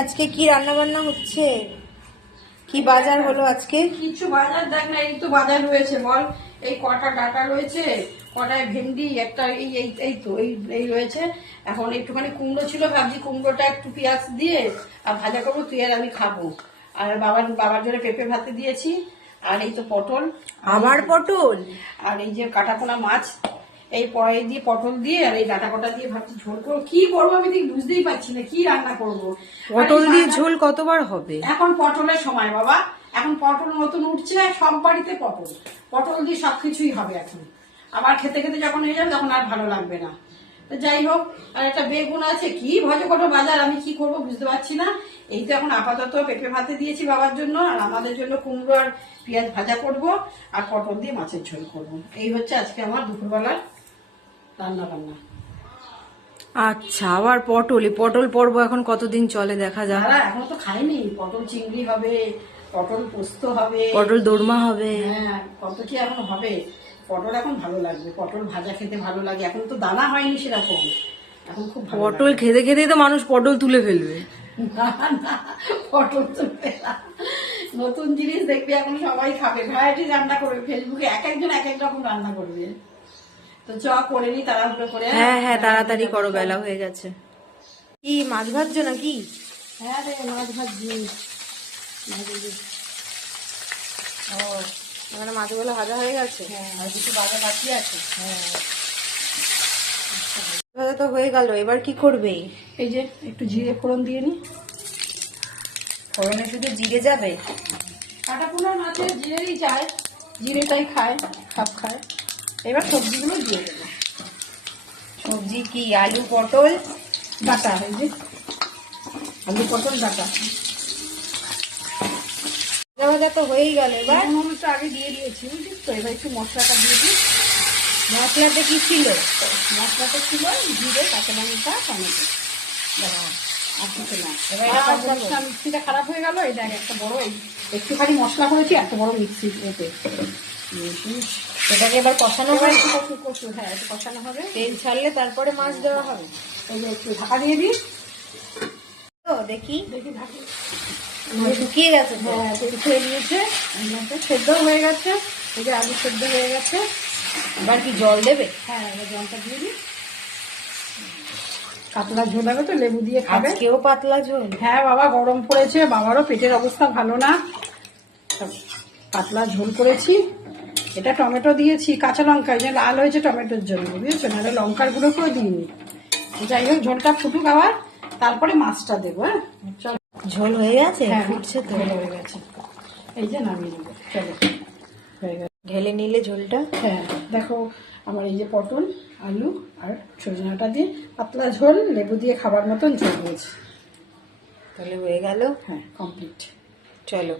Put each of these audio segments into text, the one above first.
আজকে কি রান্না বান্না হচ্ছে? কি বাজার হলো আজকে? কিছু বাজার দেখ না, এই তো বাজার রয়েছে বল। এই কটা ডাটা রয়েছে, কটায় ভেন্ডি, একটা এই এই এই তো এই এই রয়েছে। এখন একটুখানি কুমড়ো ছিল, ভাবছি কুমড়োটা একটু পেঁয়াজ দিয়ে আর ভাজা করবো, তুই আর আমি খাবো। আর বাবার জন্য পেঁপে ভাতে দিয়েছি। আর এই তো পটল, আবার পটল? আর এই যে কাটাপোনা মাছ, এই পয়ে দিয়ে পটল দিয়ে আর এই ডাটা কটা দিয়ে ভাবছি ঝোল করবো। কি করবো আমি ঠিক বুঝতেই পারছি না কি রান্না করবো। পটল দিয়ে ঝোল কতবার হবে? এখন পটলের সময় বাবা, এখন পটল নতুন উঠছে, সব বাড়িতে পটল, পটল দিয়ে সবকিছুই হবে এখন। আবার খেতে খেতে যখন হয়ে যাবে তখন আর ভালো লাগবে না। তো যাই হোক, আর একটা বেগুন আছে, কি ভজে কত বাজার, আমি কি করব বুঝতে পারছি না। এই তো এখন আপাতত পেঁপে ভাতে দিয়েছি বাবার জন্য, আর আমাদের জন্য কুমড়ো আর পেঁয়াজ ভাজা করব, আর পটল দিয়ে মাছের ঝোল করব। এই হচ্ছে আজকে আমার দুপুরবেলার রান্না বান্না। আচ্ছা, আবার পটল পর্ব এখন কতদিন চলে দেখা যাক। এখন তো খাইনি, পটল চিংড়ি হবে, পটল পোস্ত হবে, পটল দোরমা হবে। হ্যাঁ, কত কি এখন হবে। পটল এখন ভালো লাগবে, পটল ভাজা খেতে ভালো লাগে। এখন তো দানা হয়নি সেরকম, এখন খুব ভালো পটল খেতে খেতেই তো মানুষ পটল তুলে ফেলবে। না না, পটল তুলবে না, নতুন জিনিস দেখবি এখন সবাই খাবে, ভ্যারাইটি রান্না করবে, ফেসবুকে এক একজন এক এক রকম রান্না করবে। তো চ করে নি তাড়াহুড়ো করে। হ্যাঁ হ্যাঁ, তাড়াতাড়ি করো, বেলা হয়ে গেছে। কি মাছ ভাজছো নাকি? হ্যাঁ রে, মাছ ভাজি। ও, মানে মাছগুলো ভাজা হয়ে গেছে? হ্যাঁ, আর কিছু বাজা বাকি আছে। হ্যাঁ, ভাজা তো হয়ে গেল, এবার কি করবে? এই যে একটু জিরে ফোড়ন দিয়ে নি। ফোড়নে শুধু জিরে যাবে? কাটাপোনা মাছে জিরেই যায়, জিরেটাই খায়, খাপ খায়। এবার সবজিগুলো দিয়ে দেবো। সবজি কি? আলু পটল ডাটা, এই যে আলু পটল ডাটা ভাজা ভাজা তো হয়েই গেল। এবার হলুদটা আগে দিয়ে দিয়েছি, বুঝছিস তো। এবার একটু মশলাটা দিয়ে দিই। মশলাতে কি ছিল? মশলাটা ছিল জিরে, কাঁচা লঙ্কা, টমেটো, আর কিছু না। এবার মিক্সিটা খারাপ হয়ে গেল। এই দেখ একটা বড়, একটুখানি মশলা করেছি, এত বড় মিক্সি এতে। এটাকে এবার কষানো হবে? কষু, হ্যাঁ, একটু কষানো হবে। তেল ছাড়লে তারপরে মাছ দেওয়া হবে। এই যে একটু ঢাকা দিয়ে দিই। তো দেখি দেখি ঢাকি। শুকিয়ে গেছে তো? হ্যাঁ, তেল ছেড়ে দিয়েছে, সেদ্ধ হয়ে গেছে। এই যে আলু সেদ্ধ হয়ে গেছে। এবার কি জল দেবে? হ্যাঁ, এবার জলটা দিয়ে দিই। পাতলা ঝোল হবে তো, লেবু দিয়ে খাবে। আজকেও পাতলা ঝোল? হ্যাঁ বাবা, গরম পড়েছে, বাবারও পেটের অবস্থা ভালো না, পাতলা ঝোল করেছি। এটা টমেটো দিয়েছি, কাঁচা লঙ্কা, এই যে লাল হয়েছে টমেটোর জন্য, বুঝেছো, নাহলে লঙ্কার গুঁড়ো করে দিইনি। যাই হোক, ঝোলটা ফুটুক আবার, তারপরে মাছটা দেবো। হ্যাঁ চল। ঝোল হয়ে গেছে? হ্যাঁ, ফুটছে তো? ঝোল হয়ে গেছে, এই যে নামিয়ে নেবো। চলো, হয়ে গেছে। ঢেলে নিলে ঝোলটা। হ্যাঁ দেখো, আমার এই যে পটল, আলু আর সজনাটা দিয়ে পাতলা ঝোল, লেবু দিয়ে খাবার মতন ঝোল হয়েছে। তাহলে হয়ে গেল। হ্যাঁ, কমপ্লিট। চলো,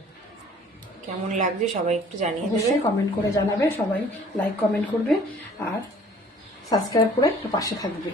কেমন লাগছে সবাই একটু জানিয়ে দেবে। অবশ্যই কমেন্ট করে জানাবে, সবাই লাইক কমেন্ট করবে আর সাবস্ক্রাইব করে একটু পাশে থাকবে।